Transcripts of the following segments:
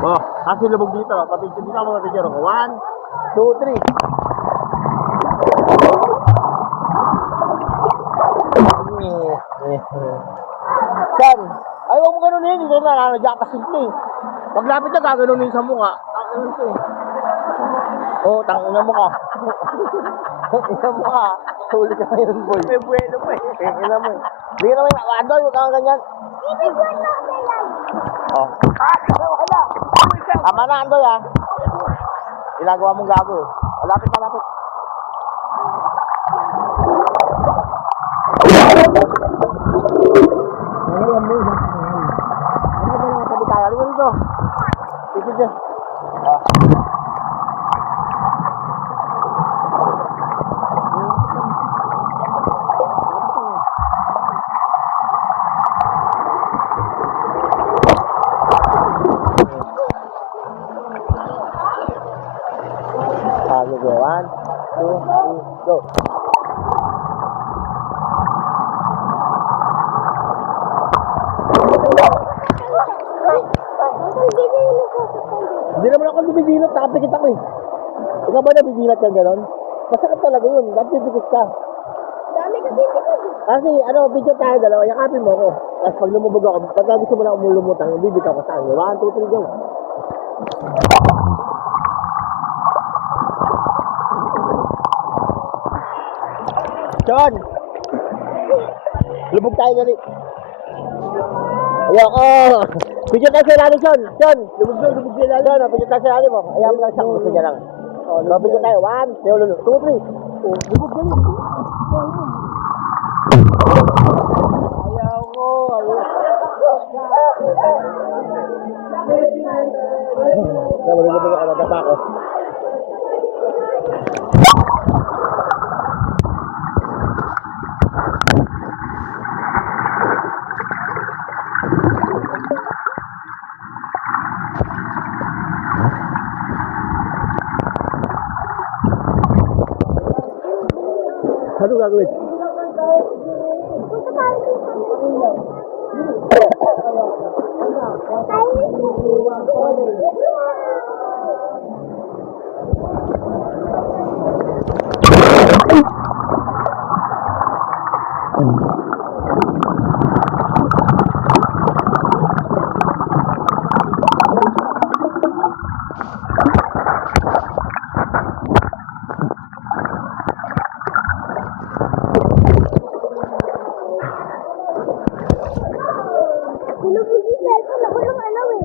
Oh, kasi lubog dito. Papicture dito ako, papicture ako. 1, 2, 3. Yan. Ay, huwag mo ganunin. Hindi na nananadya ka simple. Paglapit na gaganunin sa mukha. Tangin ito eh. Oh, tangin na mukha. Tangin na mukha. Huli ka ngayon, boy. May buwelo mo eh. Tangin na mo eh. Hindi ka naman Andoy, huwag kang ganyan. Ibigwan na ako yan. Oh. Wala. Tama na, Andoy ah. Ginagawa mong gago eh. Malapit, malapit. Tabi tayo. Alin mo dito. Pipid dyan. Ah. Sige, 1, 2, 3, go. Hindi naman ako bibidilot, nakapikit ako eh. Ikaw ba nabibilat kang gano'n? Masakit talaga yun, napipikit ka. Dami kasi pikit. Kasi video tayo dalawa, yakapin mo ako. Tapos pag lumubog ako, pagka gusto mo na umulumutang, bibitaw ko sa akin. 1, 2, 3, go. Sean! Lubog tayo gali. Ayoko! Pidyo tayo sa ilalim, Sean! Sean! Lubog sa ilalim. Pidyo tayo sa ilalim mo. Ayaw mo lang siya, gusto niya lang. Pidyo tayo. 1, 2, 3. Lubog gali. Ayaw ko! Lubog ako, nadapa ako. Ano gagawin? Sinubog yung cellphone ako ng ano eh.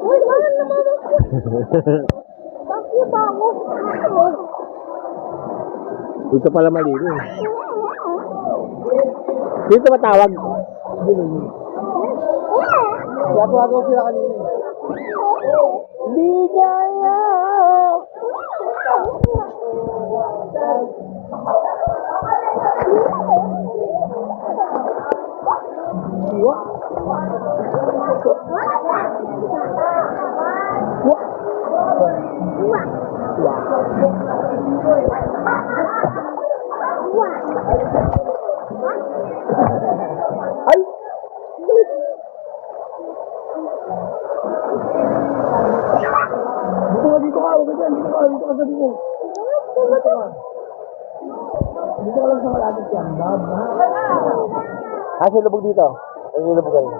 Uy, bakit naman ako? Bakit ba ako? Dito pala malino. Dito matawag. Gagawa sila kanina. Hindi kaya. Ay! Dito ka, huwag ka dyan. Dito ka sa dito. Dito ka lang sa malapit yan, Bob. Kasi lubog dito. Ay, lubog ka rin.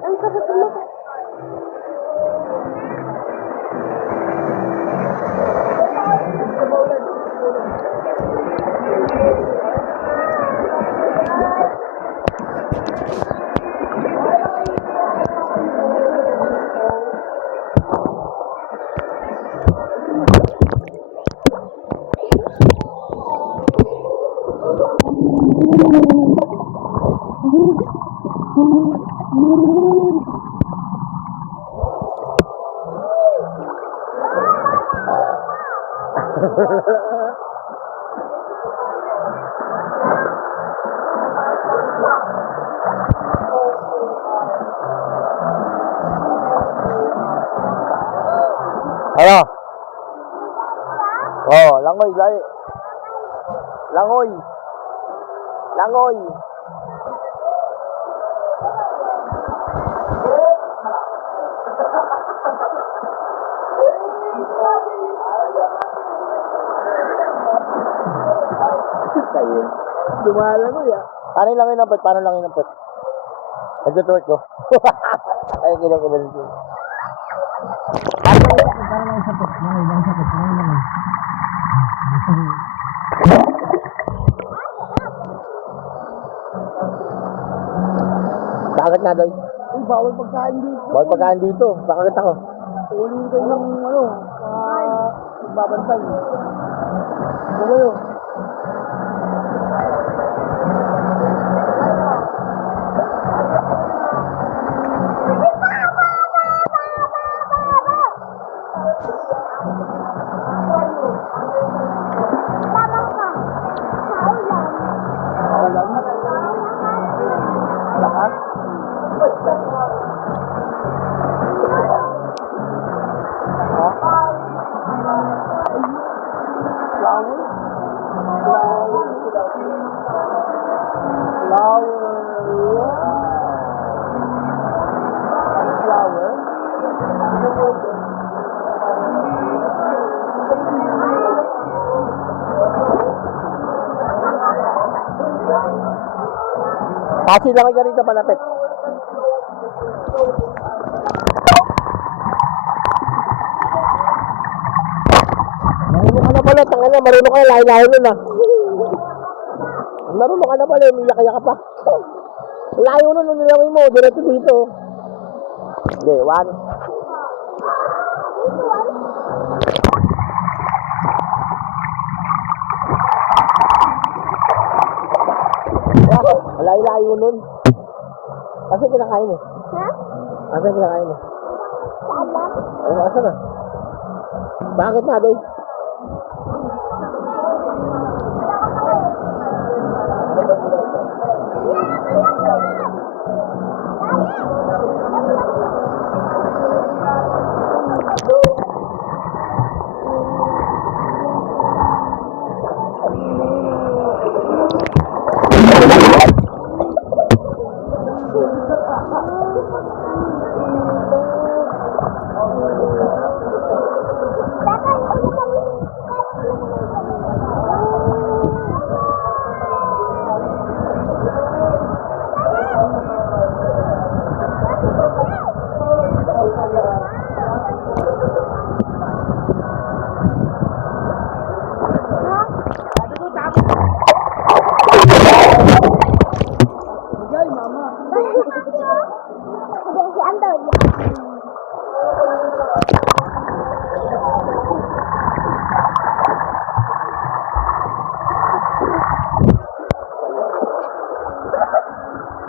Ang sakit mo. Ano? Oh, langoy, lay. Langoy. Langoy. Dumalangoy ah. Paano lang yun ang pet? Paano lang yun ang pet? Nagtutwerk ko. Ay, kinang-kinang. Bakit na doy? Uy, bawal pagkain dito. Bawal pagkaan dito. Bakit ako? Ulihin kayo ng ano, babantay. Ano ba yun? Alam? Lakas? Kasi lang ka rito malapit. Marunong ka na pala, tanga na, marunong ka na, lahi-lahi nun ah. Marunong ka na pala, umiyak-iyak ka pa. Layo nun, nung nilawin mo, diretso dito. Okay, 1. Layo-layo nun. Kasi kinakain mo. Ha? Kasi kinakain mo. Alam? Ay, asa na? Bakit na, doy? Bigay, mama. Hindi, si Anton.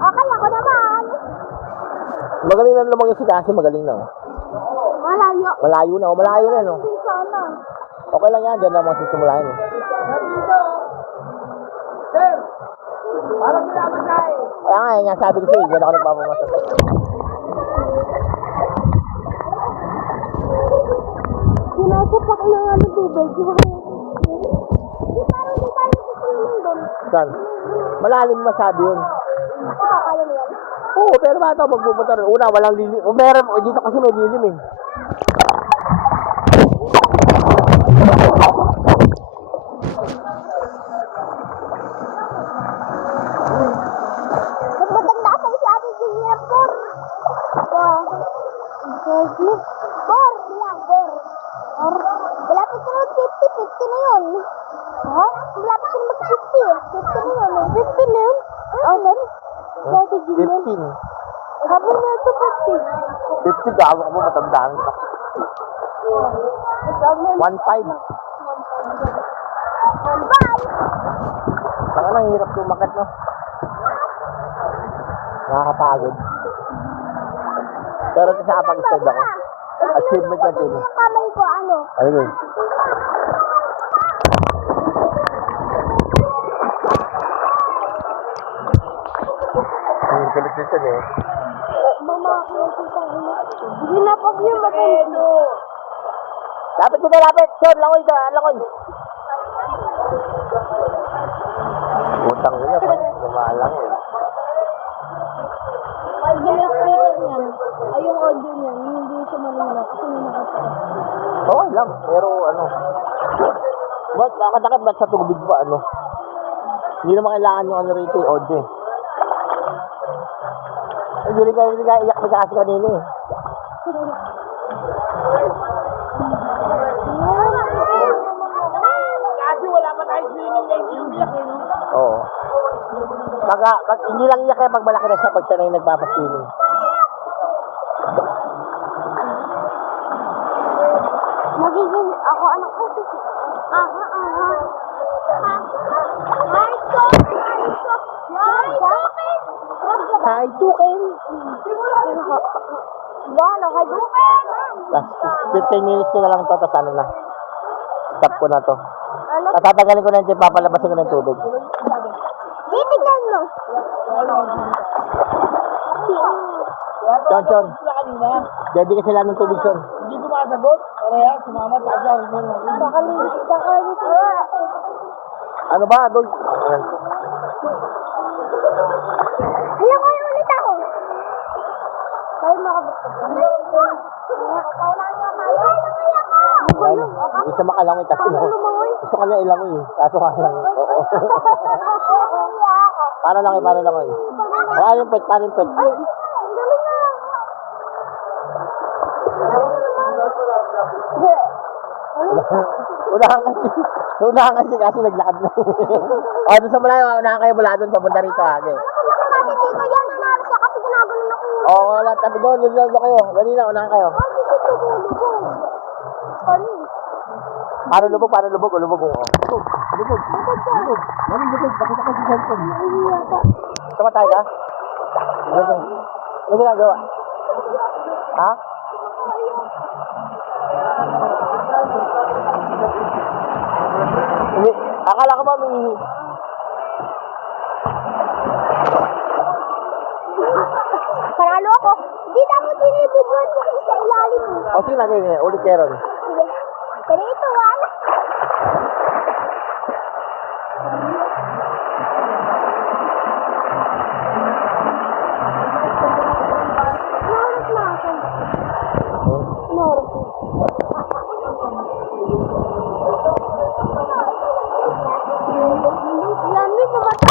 Okay, ako naman. Magaling na lumang si kasi magaling na. Oh. Malayo. Malayo na, oh, malayo na, no? Din sana. Okay lang yan, dyan naman sisimulahin. Eh. Sir, parang minamatay. Kaya nga, yan nga sabi ko sa'yo, dyan ako nagpapamasok. Sinasapak lang ano tubig. Di parang di tayo swimming doon. Saan? Malalim masyado yun. Oo, kaya mo yan. Oo, pero ba ito magpupunta rin. Una, walang lilim. O meron, o dito kasi may lilim eh. Mas maganda sa isa ating senior 4. 4 lang, 4. Malapit ka na mag-50, 50 na yun. Ha? Malapit ka na mag-50, 50 na yun. 50 na yun? Okay. Dati Junior. 15. Sabi niya ito 50. 50, gawa ko mo matandaan ka. 1.5. Bye! Saka nang hirap tumakat, no? Nakakapagod. Pero sa kapag-stand ako, achievement yan din. Yung kamay ko, ano? Ano yun? Ang kulit nito eh. Mama, nakikita ko. Hindi na pag yung matendo. Lapit dito, lapit! Sir, langoy ka, langoy! Utang nila pa, lumalang eh. Yung speaker niyan, ay yung audio niyan, hindi siya malinaw kasi may nakatakas. Oo lang, pero ano. Ba't nakadakit ba't sa tubig ba ano? Hindi naman kailangan yung ano rito yung audio eh. Hindi ka iyak na kasi kanina eh. Kasi wala pa tayong swimming na yung iyak eh, no? Oo. Pag hindi lang iyak kaya pag malaki na siya pag siya na yung nagpapaswimming. Magiging ako anak kasi. Aha, aha. Hi, Hi, Tukin! Gano, hi, Duken! Tapos 15 minutes ko na lang ito, tapos ano na. Stop ko na to. Ano? Tatanggalin ko na ito, papalabasin ko ng tubig. Titignan mo. Son, Sila kanina, ready ka sila ng tubig, Son. hindi sumasagot. Kaya sumama sa asaw. Sakalit. Ano ba, Doy? Ayan. Ilang kayo ulit ako? Tayo makabukod. Ayan. Hindi siya makalangoy kasi no. Gusto ka niya ilangoy eh. Kaso ka lang. Oo. Paano lang eh, paano lang eh. Paano yung pet, paano yung pet. Ay, ang galing na. Unahan kasi kasi naglakad na. O, doon sa malayo, unahan kayo mula doon, papunta rito ha. Okay. Kasi dito yan, nanalo siya kasi ginaganon ako. Oo, wala, tabi doon kayo. Dali na, unahan kayo. Paano lubog, paano lubog, o lubog, oo. Lubog. Anong lubog, bakit ako sa cellphone? Tumatay ka? Ano ginagawa? Ha? Hindi, akala ko ba may... Panalo ako. Hindi dapat binibidwan ko kasi sa ilalim. O sige na, ganyan, ulit kayo ron. Sige. Pero ito, wala. Naurot na ako. Naurot na. Lamig na ba ito?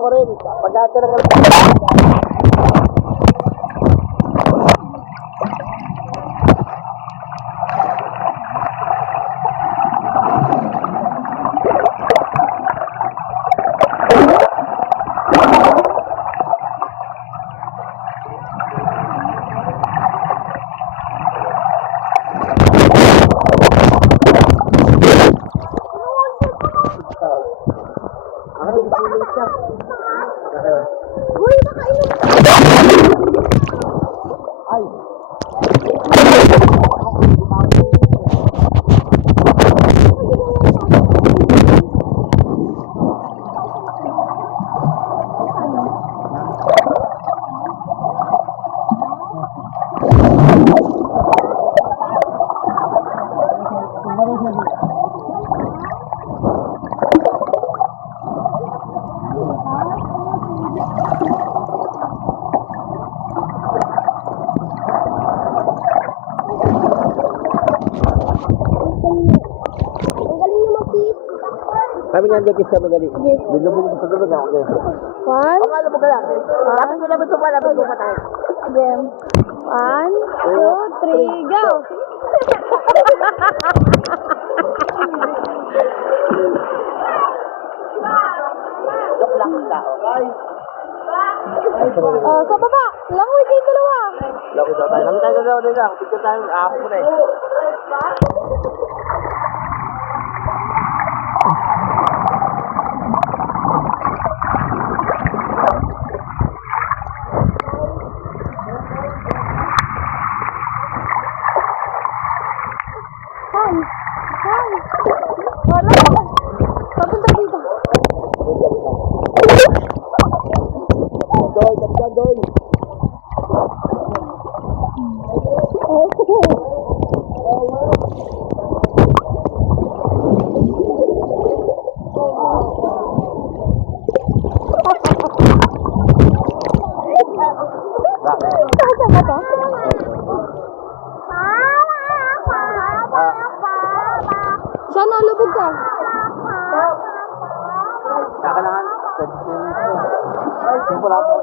ko rin. Pagkata na kami. Uy, baka inom. Ay. Ang galing niyo mag-kiss. Kami nga hindi kiss kami dali. Lulubog sa tulog ako. One. Pangalan mo ka lang. Lapit mo pa tayo. Game. 1, 2, 3, go! Joke lang ang tao. Oh, sa baba! Langoy kayong dalawa! Lapit daw tayo. Lapit tayo dalawa din lang. Picture tayo. Ako mo na eh. Han! Han! Wala! Papunta dito. Doy, kapitan Doy. Saan ba to? Saan nalubog ka? Kakalangan. Simple ako.